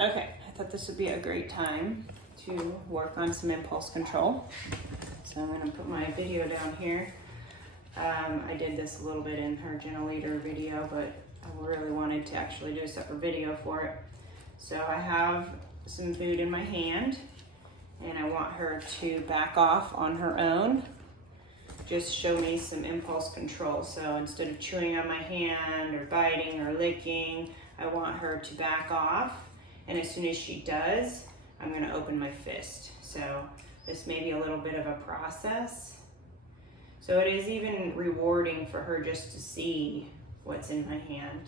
Okay, I thought this would be a great time to work on some impulse control. So I'm gonna put my video down here. I did this a little bit in her gentle eater video, but I really wanted to actually do a separate video for it. So I have some food in my hand and I want her to back off on her own. Just show me some impulse control. So instead of chewing on my hand or biting or licking, I want her to back off. And as soon as she does, I'm gonna open my fist. So this may be a little bit of a process. So it is even rewarding for her just to see what's in my hand.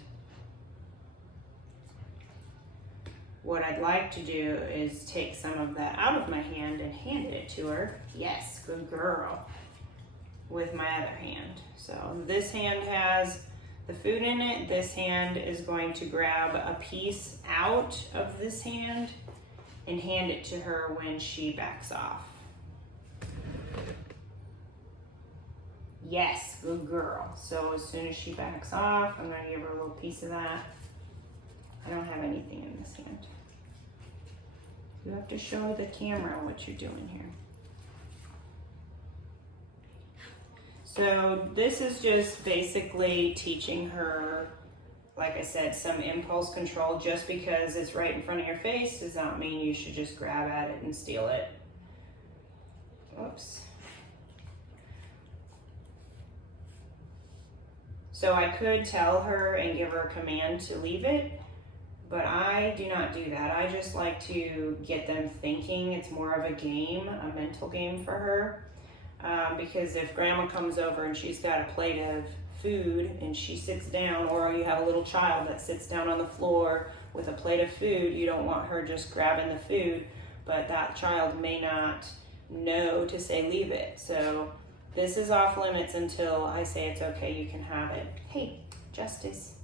What I'd like to do is take some of that out of my hand and hand it to her. Yes, good girl. With my other hand. So this hand has the food in it. This hand is going to grab a piece out of this hand and hand it to her when she backs off. Yes, good girl. So as soon as she backs off, I'm gonna give her a little piece of that. I don't have anything in this hand. You have to show the camera what you're doing here. So this is just basically teaching her, like I said, some impulse control. Just because it's right in front of your face does not mean you should just grab at it and steal it. Oops. So I could tell her and give her a command to leave it, but I do not do that. I just like to get them thinking. It's more of a game, a mental game for her. Because if grandma comes over and she's got a plate of food and she sits down, or you have a little child that sits down on the floor with a plate of food, you don't want her just grabbing the food, but that child may not know to say leave it. So this is off limits until I say it's okay, you can have it. Hey, Justice.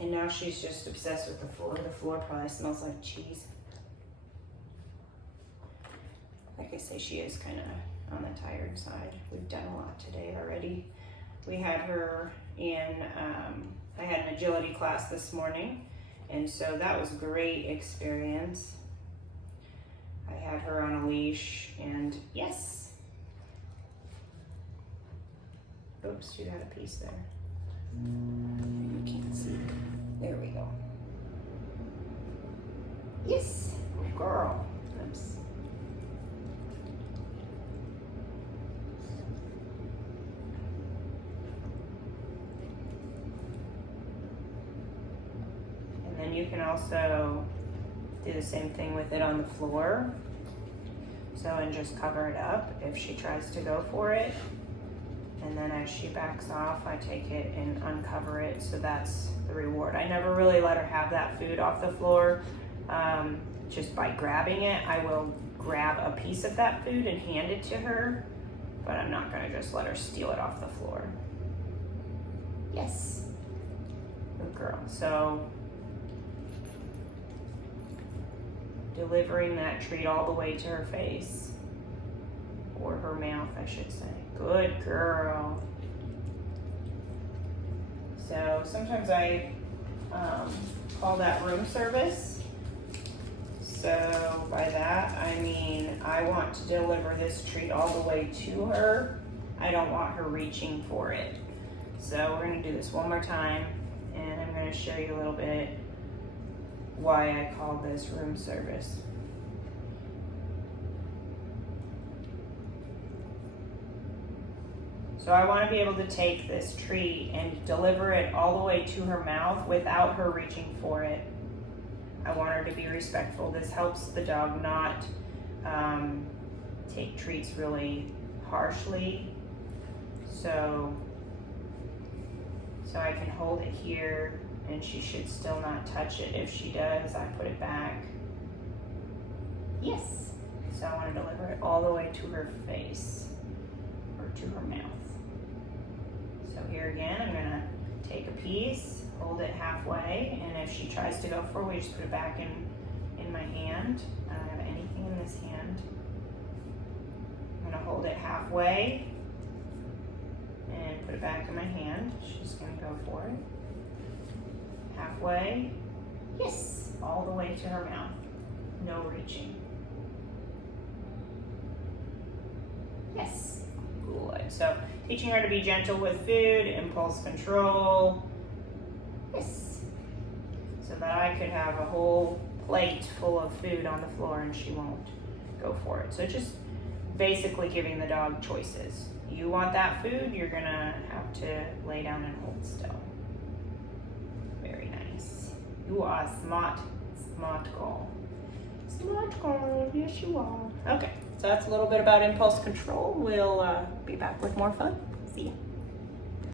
And now she's just obsessed with the floor. The floor probably smells like cheese. Like I say, she is kind of on the tired side. We've done a lot today already. We had her in, I had an agility class this morning, and so that was a great experience. I had her on a leash, and yes. Oops, you got a piece there. You can't see. There we go. Yes, good girl. Oops. And you can also do the same thing with it on the floor. So, and just cover it up if she tries to go for it. And then as she backs off, I take it and uncover it. So that's the reward. I never really let her have that food off the floor. Just by grabbing it, I will grab a piece of that food and hand it to her, but I'm not gonna just let her steal it off the floor. Yes, good girl. So delivering that treat all the way to her face, or her mouth, I should say. Good girl. So sometimes I call that room service. So by that, I mean, I want to deliver this treat all the way to her. I don't want her reaching for it. So we're gonna do this one more time, and I'm gonna show you a little bit why I call this room service. So I want to be able to take this treat and deliver it all the way to her mouth without her reaching for it. I want her to be respectful. This helps the dog not take treats really harshly. So I can hold it here, and she should still not touch it. If she does, I put it back. Yes. So I want to deliver it all the way to her face, or to her mouth. So here again, I'm gonna take a piece, hold it halfway, and if she tries to go for it, we just put it back in my hand. I don't have anything in this hand. I'm gonna hold it halfway and put it back in my hand. She's gonna go for it. Halfway, Yes, all the way to her mouth. No reaching. Yes, good. So teaching her to be gentle with food, impulse control. Yes. So that I could have a whole plate full of food on the floor and she won't go for it. So just basically giving the dog choices. You want that food, you're gonna have to lay down and hold still. Very nice. You are smart girl. Smart girl, yes you are. Okay, so that's a little bit about impulse control. We'll be back with more fun. See ya.